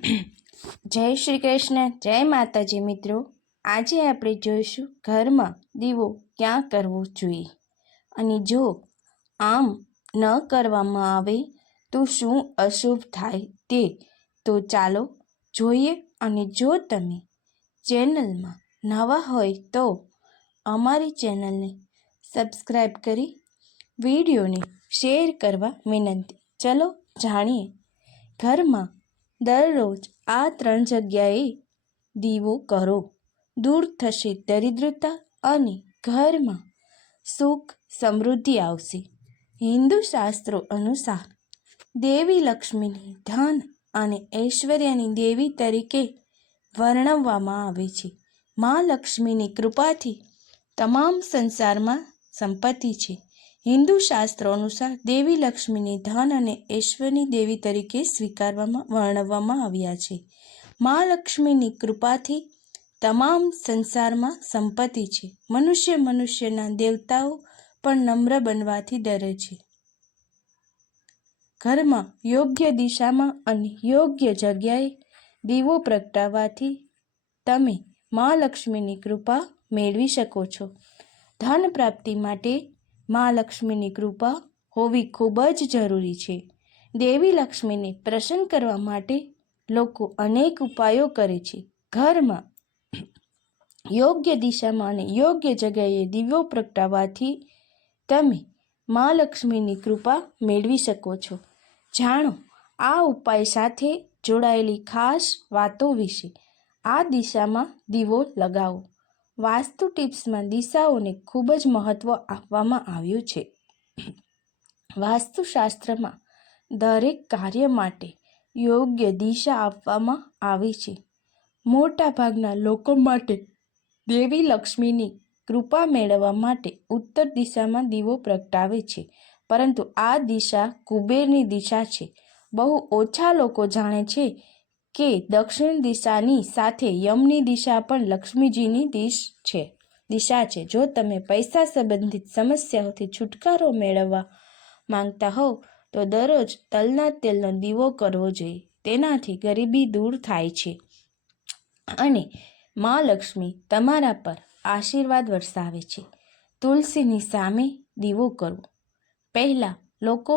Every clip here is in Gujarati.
જય શ્રી કૃષ્ણ, જય માતાજી મિત્રો। આજે આપણે જોઈશું ઘરમાં દીવો ક્યાં કરવો જોઈએ અને જો આમ ન કરવામાં આવે તો શું અશુભ થાય તે। તો ચાલો જોઈએ। અને જો તમે ચેનલમાં નવા હોય તો અમારી ચેનલને સબસ્ક્રાઈબ કરી વિડીયોને શેર કરવા વિનંતી। ચલો જાણીએ। ઘરમાં દરરોજ આ 3 જગ્યાએ દીવો કરો, દૂર થશે દરિદ્રતા અને ઘરમાં સુખ સમૃદ્ધિ આવશે। હિન્દુ શાસ્ત્રો અનુસાર દેવી લક્ષ્મીને ધન અને ઐશ્વર્યની દેવી તરીકે વર્ણવવામાં આવે છે। મા લક્ષ્મીની કૃપાથી તમામ સંસારમાં સંપત્તિ છે। હિન્દુ શાસ્ત્રો અનુસાર દેવી લક્ષ્મીને ધન અને ઐશ્વર્યની દેવી તરીકે વર્ણવવામાં આવ્યા છે। મા લક્ષ્મીની કૃપાથી તમામ સંસારમાં સંપત્તિ છે। મનુષ્યના દેવતાઓ પણ નમ્ર બનવાથી ડરે છે। ઘરમાં યોગ્ય દિશામાં અને યોગ્ય જગ્યાએ દીવો પ્રગટાવવાથી તમે મા લક્ષ્મીની કૃપા મેળવી શકો છો। ધન પ્રાપ્તિ માટે મા લક્ષ્મીની કૃપા હોવી ખૂબ જ જરૂરી છે। દેવી લક્ષ્મીને પ્રસન્ન કરવા માટે લોકો અનેક ઉપાયો કરે છે। ઘરમાં યોગ્ય દિશામાં અને યોગ્ય જગ્યાએ દીવો પ્રગટાવવાથી તમે મા લક્ષ્મીની કૃપા મેળવી શકો છો। જાણો આ ઉપાય સાથે જોડાયેલી ખાસ વાતો વિશે। આ દિશામાં દીવો લગાવો। વાસ્તુ ટિપ્સમાં દિશાઓને ખૂબ જ મહત્વ આપવામાં આવ્યું છે। વાસ્તુશાસ્ત્રમાં દરેક કાર્ય માટે યોગ્ય દિશા આપવામાં આવે છે। મોટા ભાગના લોકો માટે દેવી લક્ષ્મીની કૃપા મેળવવા માટે ઉત્તર દિશામાં દીવો પ્રગટાવે છે, પરંતુ આ દિશા કુબેરની દિશા છે। બહુ ઓછા લોકો જાણે છે કે દક્ષિણ દિશાની સાથે યમની દિશા પણ લક્ષ્મીજીની દિશા છે। જો તમે પૈસા સંબંધિત સમસ્યાઓથી છુટકારો મેળવવા માંગતા હોવ તો દરરોજ તલના તેલનો દીવો કરવો જોઈએ। તેનાથી ગરીબી દૂર થાય છે અને મા લક્ષ્મી તમારા પર આશીર્વાદ વરસાવે છે। તુલસીની સામે દીવો કરવો। પહેલાં લોકો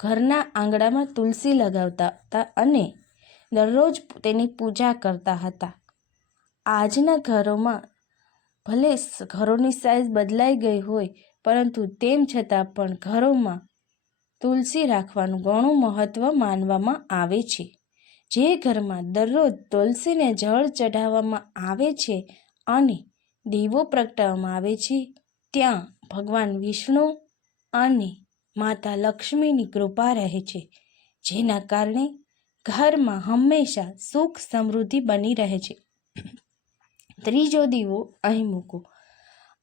ઘરના આંગણામાં તુલસી લગાવતા હતા અને દરરોજ તેની પૂજા કરતા હતા। આજના ઘરોમાં ભલે ઘરોની સાઇઝ બદલાઈ ગઈ હોય, પરંતુ તેમ છતાં પણ ઘરોમાં તુલસી રાખવાનું ઘણું મહત્ત્વ માનવામાં આવે છે। જે ઘરમાં દરરોજ તુલસીને જળ ચઢાવવામાં આવે છે અને દીવો પ્રગટાવવામાં આવે છે, ત્યાં ભગવાન વિષ્ણુ અને માતા લક્ષ્મીની કૃપા રહે છે, જેના કારણે ઘરમાં હંમેશા સુખ સમૃદ્ધિ બની રહે છે। ત્રીજો દીવો અહીં મૂકો।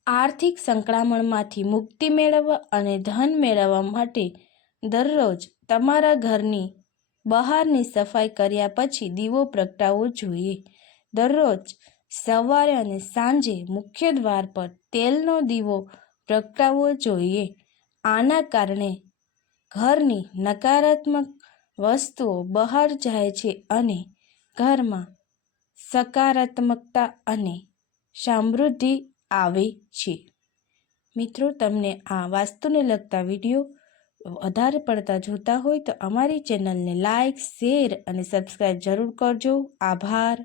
આર્થિક સંકળામણમાંથી મુક્તિ મેળવવા અને ધન મેળવવા માટે દરરોજ તમારા ઘરની બહારની સફાઈ કર્યા પછી દીવો પ્રગટાવવો જોઈએ। દરરોજ સવારે અને સાંજે મુખ્ય દ્વાર પર તેલનો દીવો પ્રગટાવવો જોઈએ। આના કારણે ઘરની નકારાત્મક વસ્તુઓ બહાર જાય છે અને ઘરમાં સકારાત્મકતા અને સમૃદ્ધિ આવે છે। મિત્રો, તમને આ વાસ્તુને લગતા વિડીયો વધારે પડતા જોતા હોય તો અમારી ચેનલને લાઈક, શેર અને સબસ્ક્રાઈબ જરૂર કરજો। આભાર।